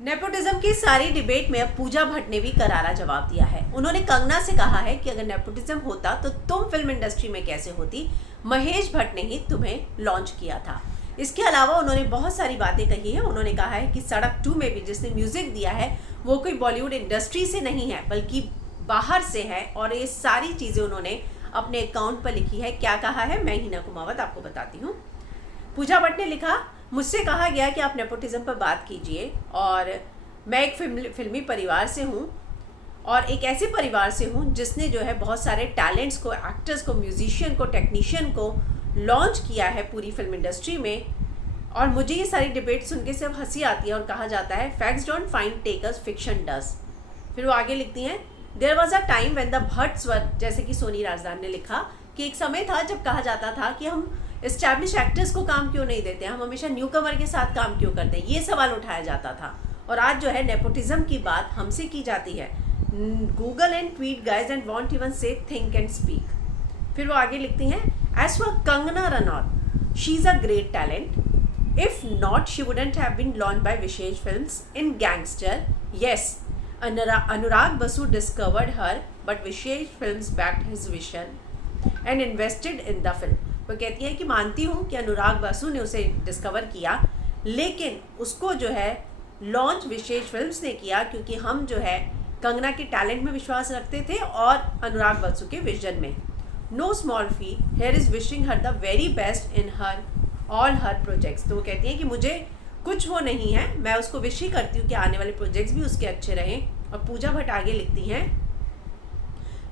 Nepotism की सारी debate में अब पूजा भट्ट ने भी करारा जवाब दिया है। उन्होंने कंगना से कहा है कि अगर नेपोटिज्म होता तो तुम फिल्म इंडस्ट्री में कैसे होती, महेश भट्ट ने ही तुम्हें लॉन्च किया था। इसके अलावा उन्होंने बहुत सारी बातें कही है। उन्होंने कहा है कि सड़क 2 में भी जिसने म्यूजिक दिया है वो कोई बॉलीवुड इंडस्ट्री से नहीं है बल्कि बाहर से है, और ये सारी चीज़ें उन्होंने अपने अकाउंट पर लिखी है। क्या कहा है, मैं हिना कुमावत आपको बताती हूँ। पूजा भट्ट ने लिखा, मुझसे कहा गया कि आप नेपोटिज्म पर बात कीजिए, और मैं एक फिल्मी परिवार से हूँ और एक ऐसे परिवार से हूँ जिसने जो है बहुत सारे टैलेंट्स को, एक्टर्स को, म्यूजिशियन को, टेक्नीशियन को लॉन्च किया है पूरी फिल्म इंडस्ट्री में। और मुझे ये सारी डिबेट सुन के सिर्फ हंसी आती है और कहा जाता है facts don't find takers, fiction does. फिर वो आगे लिखती हैं, there was a time when the Bhatts were, जैसे कि सोनी राजदान ने लिखा कि एक समय था जब कहा जाता था कि हम एस्टैब्लिश एक्टर्स को काम क्यों नहीं देते, हम हमेशा न्यू कमर के साथ काम क्यों करते हैं, ये सवाल उठाया जाता था। और आज जो है नेपोटिज्म की बात हमसे की जाती है। Google and tweet guys and want even say think and speak. फिर वो आगे लिखती हैं, as for Kangana Ranaut, she is a great talent, if not she wouldn't have been launch by Vishesh Films in Gangster. Yes, Anurag Basu discovered her but Vishesh Films backed his vision and invested in the film. वो कहती है कि मानती हूँ कि अनुराग बसु ने उसे discover किया, लेकिन उसको जो है लॉन्च विशेष फिल्म्स ने किया क्योंकि हम जो है कंगना के टैलेंट में विश्वास रखते थे और अनुराग बसु के विजन में। Know small fee, here is wishing her the very best in her all her projects. तो वो कहती हैं कि मुझे कुछ वो नहीं है, मैं उसको विश ही करती हूँ कि आने वाले प्रोजेक्ट्स भी उसके अच्छे रहें। और पूजा भट्ट आगे लिखती हैं,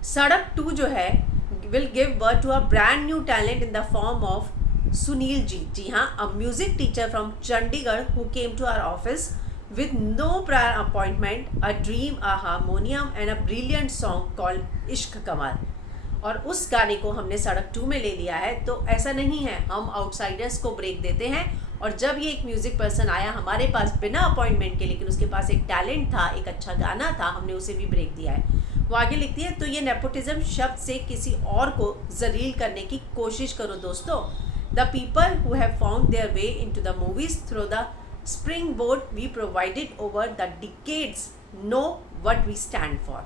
सड़क 2 जो है will give birth to a brand new talent in the form of Sunil Ji. जी हाँ, a music teacher from Chandigarh who came to our office with no prior appointment, a dream, a harmonium and a brilliant song called इश्क कमाल। और उस गाने को हमने सड़क 2 में ले लिया है। तो ऐसा नहीं है, हम आउटसाइडर्स को ब्रेक देते हैं। और जब ये एक म्यूज़िक पर्सन आया हमारे पास बिना अपॉइंटमेंट के, लेकिन उसके पास एक टैलेंट था, एक अच्छा गाना था, हमने उसे भी ब्रेक दिया है। वो आगे लिखती है, तो ये नेपोटिज्म शब्द से किसी और को जलील करने की कोशिश करो दोस्तों। The people who have found their way into the movies through the spring board we provided over the decades know what we stand for,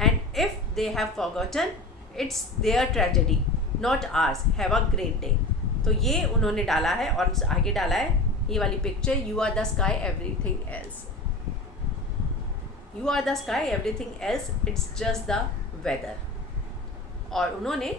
and if they have forgotten it's their tragedy not ours. Have a great day. तो ये उन्होंने डाला है और आगे डाला है ये वाली picture, you are the sky everything else, you are the sky everything else it's just the weather. और उन्होंने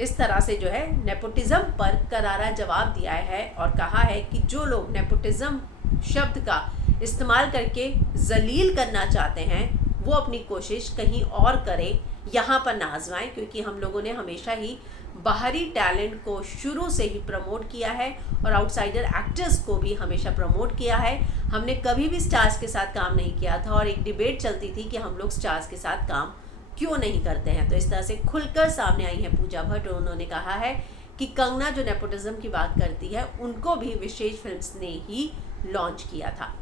इस तरह से जो है नेपोटिज्म पर करारा जवाब दिया है और कहा है कि जो लोग नेपोटिज्म शब्द का इस्तेमाल करके जलील करना चाहते हैं वो अपनी कोशिश कहीं और करें, यहाँ पर ना आजमाएं, क्योंकि हम लोगों ने हमेशा ही बाहरी टैलेंट को शुरू से ही प्रमोट किया है और आउटसाइडर एक्टर्स को भी हमेशा प्रमोट किया है। हमने कभी भी स्टार्स के साथ काम नहीं किया था और एक डिबेट चलती थी कि हम लोग स्टार्स के साथ काम क्यों नहीं करते हैं। तो इस तरह से खुलकर सामने आई है पूजा भट्ट और उन्होंने कहा है कि कंगना जो नेपोटिज्म की बात करती है उनको भी विशेष फिल्म्स ने ही लॉन्च किया था।